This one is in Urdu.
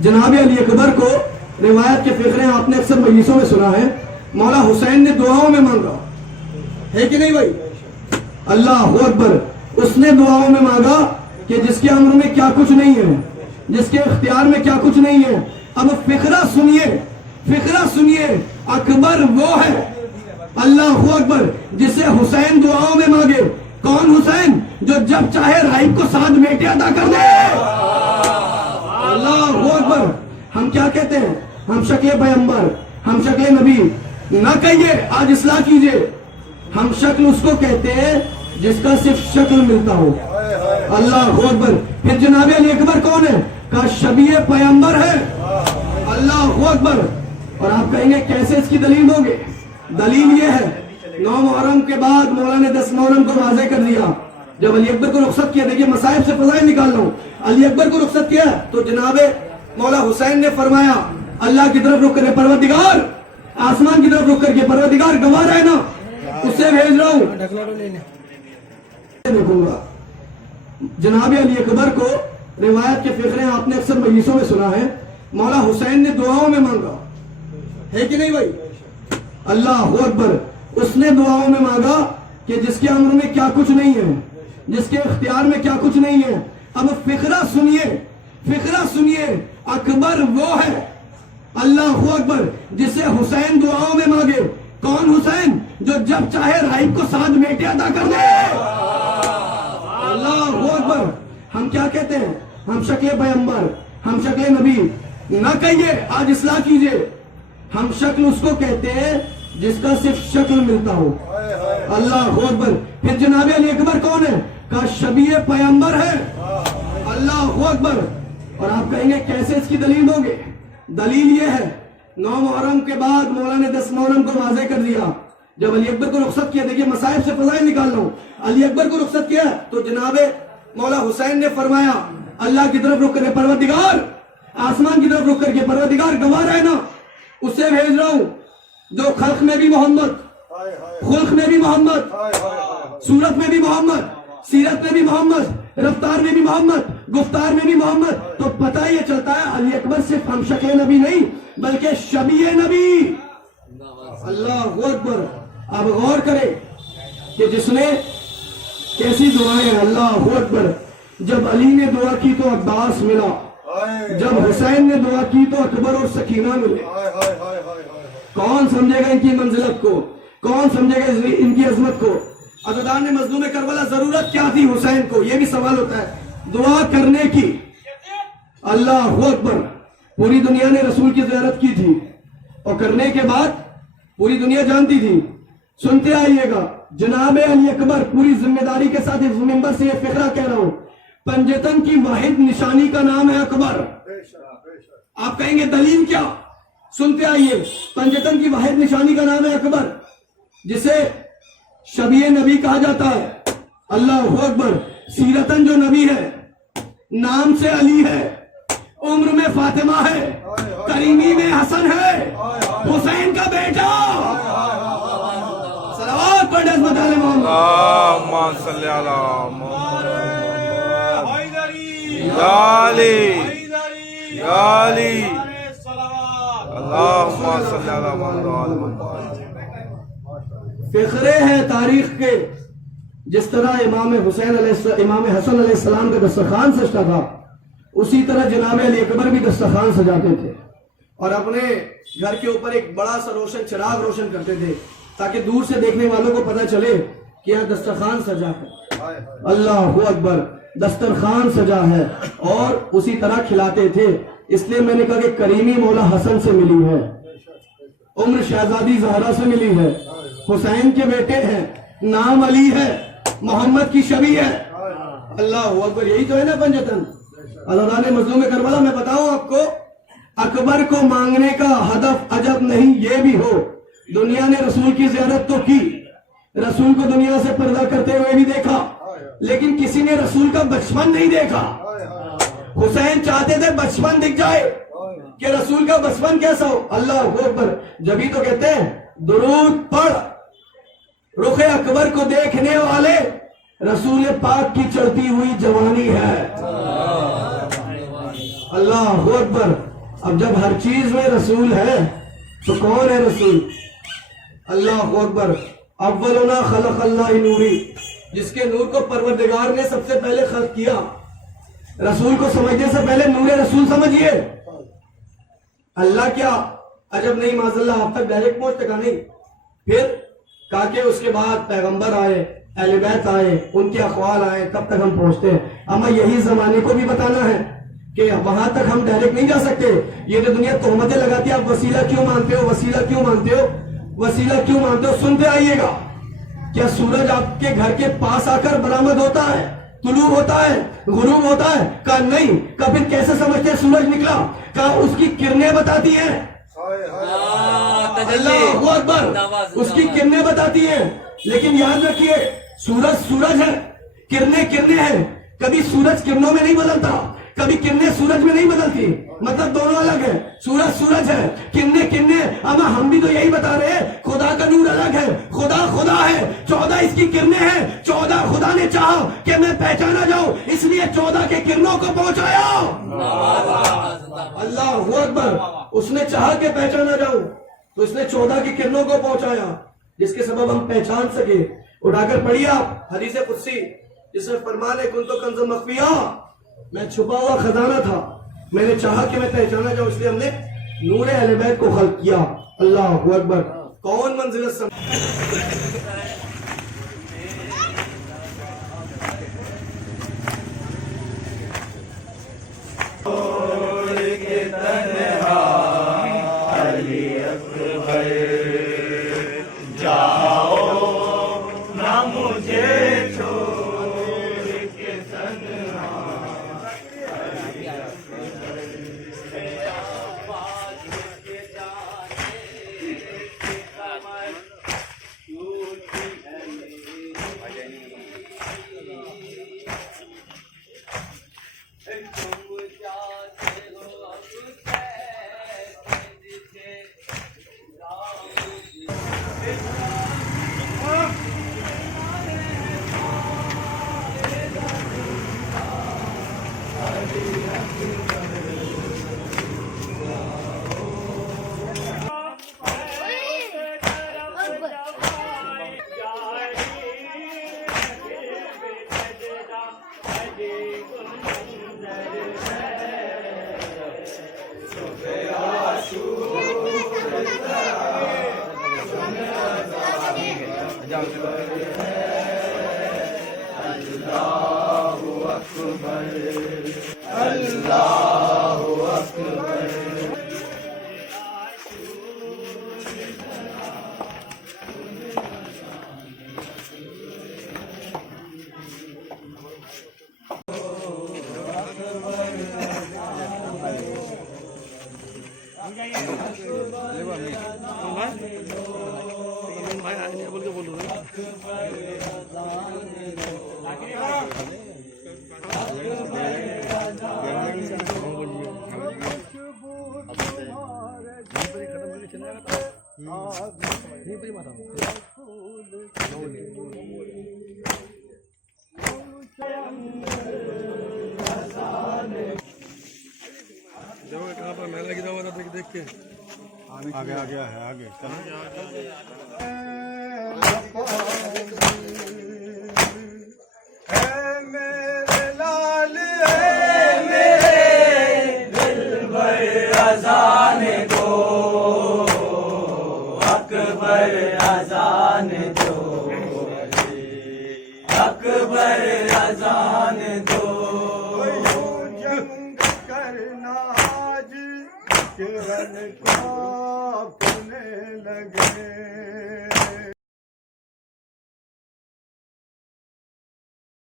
جناب علی اکبر کو روایت کے فقرے آپ نے اکثر مجلسوں میں سنا ہے، مولا حسین نے دعاؤں میں مانگا ہے کہ نہیں بھائی؟ اللہ اکبر، اس نے دعاؤں میں مانگا کہ جس کے امر میں کیا کچھ نہیں ہے، جس کے اختیار میں کیا کچھ نہیں ہے۔ اب فقرہ سنیے، اکبر وہ ہے، اللہ اکبر، جسے حسین دعاؤں میں مانگے۔ کون حسین؟ جو جب چاہے رائب کو 7 بیٹے عطا کر دے۔ اللہ اکبر۔ ہم کیا کہتے ہیں؟ ہم شکل پیغمبر، ہم شکل نبی نہ کہیے، آج اصلاح کیجئے۔ ہم شکل اس کو کہتے ہیں جس کا صرف شکل ملتا ہو۔ اللہ اکبر۔ پھر جناب علی اکبر کون ہے؟ کا شبیہ پیغمبر ہے۔ اللہ اکبر۔ اور آپ کہیں گے کیسے اس کی دلیل دو گے؟ دلیل یہ ہے، 9 محرم کے بعد مولا نے 10 محرم کو واضح کر دیا۔ جب علی اکبر کو رخصت کیا، دیکھیے مصائب سے فضائل نکال رہا ہوں، علی اکبر کو رخصت کیا تو جناب مولا حسین نے فرمایا اللہ کی طرف رخ کر کے پروردگار، آسمان کی طرف رخ کر کے پروردگار گواہ رہے نا، اسے بھیج رہا ہوں۔ دیکھوں گا جناب علی اکبر کو روایت کے فقرے آپ نے اکثر مجلسوں میں سنا ہے، مولا حسین نے دعاؤں میں مانگا ہے کہ نہیں بھائی؟ اللہ اکبر، اس نے دعاؤں میں مانگا کہ جس کے امر میں کیا کچھ نہیں ہے، جس کے اختیار میں کیا کچھ نہیں ہے۔ اب فقرہ سنیے، اکبر وہ ہے، اللہ اکبر، جسے حسین دعاؤں میں مانگے۔ کون حسین؟ جو جب چاہے رائب کو 7 بیٹے عطا کر دے۔ اللہ اکبر۔ ہم کیا کہتے ہیں؟ ہم شکل پیغمبر، ہم شکل نبی نہ کہیے، آج اصلاح کیجئے۔ ہم شکل اس کو کہتے ہیں جس کا صرف شکل ملتا ہو۔ اللہ اکبر۔ پھر جناب علی اکبر کون ہے؟ کا شبیہ پیغمبر ہے۔ اللہ اکبر۔ اور آپ کہیں گے کیسے اس کی دلیل دو گے؟ دلیل یہ ہے، 9 محرم کے بعد مولا نے 10 محرم کو واضح کر دیا۔ جب علی اکبر کو رخصت کیا، دیکھیے مصائب سے فضائل نکال رہا ہوں، علی اکبر کو رخصت کیا تو جناب مولا حسین نے فرمایا اللہ کی طرف رخ کر کے پروردگار، آسمان کی طرف رخ کر کے پروردگار گواہ رہے نا، اسے بھیج رہا ہوں جو خلق میں بھی محمد، خلق میں بھی محمد، صورت میں بھی محمد، سیرت میں بھی محمد، رفتار میں بھی محمد، گفتار میں بھی محمد۔ تو پتہ یہ چلتا ہے علی اکبر صرف ہم شکل نبی نہیں بلکہ شبیہ نبی۔ اللہ اکبر۔ اب غور کرے کہ جس نے کیسی دعائیں، اللہ اکبر، جب علی نے دعا کی تو عباس ملا، جب حسین نے دعا کی تو اکبر اور سکینہ ملے۔ کون سمجھے گا ان کی منزلت کو؟ کون سمجھے گا ان کی عظمت کو؟ عزادار نے مظلوم کربلا ضرورت کیا تھی حسین کو؟ یہ بھی سوال ہوتا ہے دعا کرنے کی۔ اللہ اکبر۔ پوری دنیا نے رسول کی زیارت کی تھی اور کرنے کے بعد پوری دنیا جانتی تھی۔ سنتے آئیے گا، جناب علی اکبر، پوری ذمہ داری کے ساتھ اس منبر سے یہ فقرہ کہہ رہا ہوں، پنجتن کی واحد نشانی کا نام ہے اکبر۔ آپ کہیں گے دلیل کیا؟ سنتے آئیے، پنجتن کی واحد نشانی کا نام ہے اکبر، جسے شبیہ نبی کہا جاتا ہے۔ اللہ اکبر۔ سیرتن جو نبی ہے، نام سے علی ہے، عمر میں فاطمہ ہے، کریمی میں حسن ہے، حسین کا بیٹا۔ صلوات پڑھ عظمت علی محمد، اللہم صلی علی محمد یا علی یا علی، اللہم صلی علی محمد۔ فخرے ہیں تاریخ کے، جس طرح امام حسن علیہ السلام کا دسترخوان سجتا تھا، اسی طرح جناب علی اکبر بھی دسترخوان سجاتے تھے اور اپنے گھر کے اوپر ایک بڑا سا روشن چراغ روشن کرتے تھے تاکہ دور سے دیکھنے والوں کو پتہ چلے کہ یہاں دسترخوان سجا ہے۔ اللہ اکبر۔ دسترخوان سجا ہے اور اسی طرح کھلاتے تھے۔ اس لیے میں نے کہا کہ کریمی مولا حسن سے ملی ہے، عمر شہزادی زہرا سے ملی ہے، حسین کے بیٹے ہیں، نام علی ہے، محمد کی شبیہ ہے۔ اللہ اکبر۔ یہی تو ہے نا پنجتن۔ عزادار مظلوم کربلا، میں بتاؤں آپ کو، اکبر کو مانگنے کا ہدف عجب نہیں یہ بھی ہو، دنیا نے رسول کی زیارت تو کی، رسول کو دنیا سے پردہ کرتے ہوئے بھی دیکھا، لیکن کسی نے رسول کا بچپن نہیں دیکھا۔ حسین چاہتے تھے بچپن دکھ جائے کہ رسول کا بچپن کیسا ہو۔ اللہ اکبر۔ جبھی تو کہتے ہیں درود پڑھ رخ اکبر کو دیکھنے والے، رسول پاک کی چڑھتی ہوئی جوانی ہے۔ اللہ اکبر. اب جب ہر چیز میں رسول ہے تو کون ہے رسول؟ اللہ اکبر. اولنا خلق اللہ نوری, جس کے نور کو پروردگار نے سب سے پہلے خلق کیا. رسول کو سمجھنے سے پہلے نور رسول سمجھیے. اللہ کیا عجب نہیں معاذ اللہ آپ تک ڈائریکٹ پہنچ سکا نہیں. پھر کہا کہ اس کے بعد پیغمبر آئے, اہل بیت آئے, ان کے اقوال آئے, تب تک ہم پہنچتے ہیں. اما یہی زمانے کو بھی بتانا ہے کہ وہاں تک ہم ڈائریکٹ نہیں جا سکتے. یہ جو دنیا تہمتیں لگاتی ہے, آپ وسیلہ کیوں مانتے ہو, وسیلہ کیوں مانتے ہو, وسیلہ کیوں مانتے ہو, سنتے آئیے گا. کیا سورج آپ کے گھر کے پاس آ کر برآمد ہوتا ہے, طلوع ہوتا ہے, غروب ہوتا ہے؟ کہا نہیں. کہا پھر کیسے سمجھتے ہیں سورج نکلا؟ کہا اس کی کرنیں بتاتی ہیں. اللہ اکبر, اس کی کرنیں بتاتی ہیں. لیکن یاد رکھیے سورج سورج ہے, کرنیں کرنیں ہیں. کبھی سورج کرنوں میں نہیں بدلتا, کبھی کرنیں سورج میں نہیں بدلتی. مطلب دونوں الگ ہے. سورج سورج ہے, کرنیں کرنیں. اما ہم بھی تو یہی بتا رہے ہیں, خدا کا نور الگ ہے, خدا خدا ہے, 14 اس کی کرنیں ہیں. 14 خدا نے چاہا کہ میں پہچانا جاؤں, اس لیے 14 کے کرنوں کو پہنچایا. اللہ اکبر. اس نے چاہا کہ پہچانا جاؤں تو اس نے 14 کی کرنوں کو پہنچایا, جس کے سبب ہم پہچان سکے. اٹھا کر پڑھیے آپ حدیث قدسی, جس میں فرمان ہے کنتو کنز مخفیہ, میں چھپا ہوا خزانہ تھا, میں نے چاہا کہ میں پہچانا جاؤں, اس لیے ہم نے نور اہل بیت کو خلق کیا. اللہ اکبر. کون منزلت آگے آگے ہے آگے میرے لال میرے دل بر اذان دو اکبر اذان دو اکبر اذان دو جنگ کرنا آج کرن کا لگے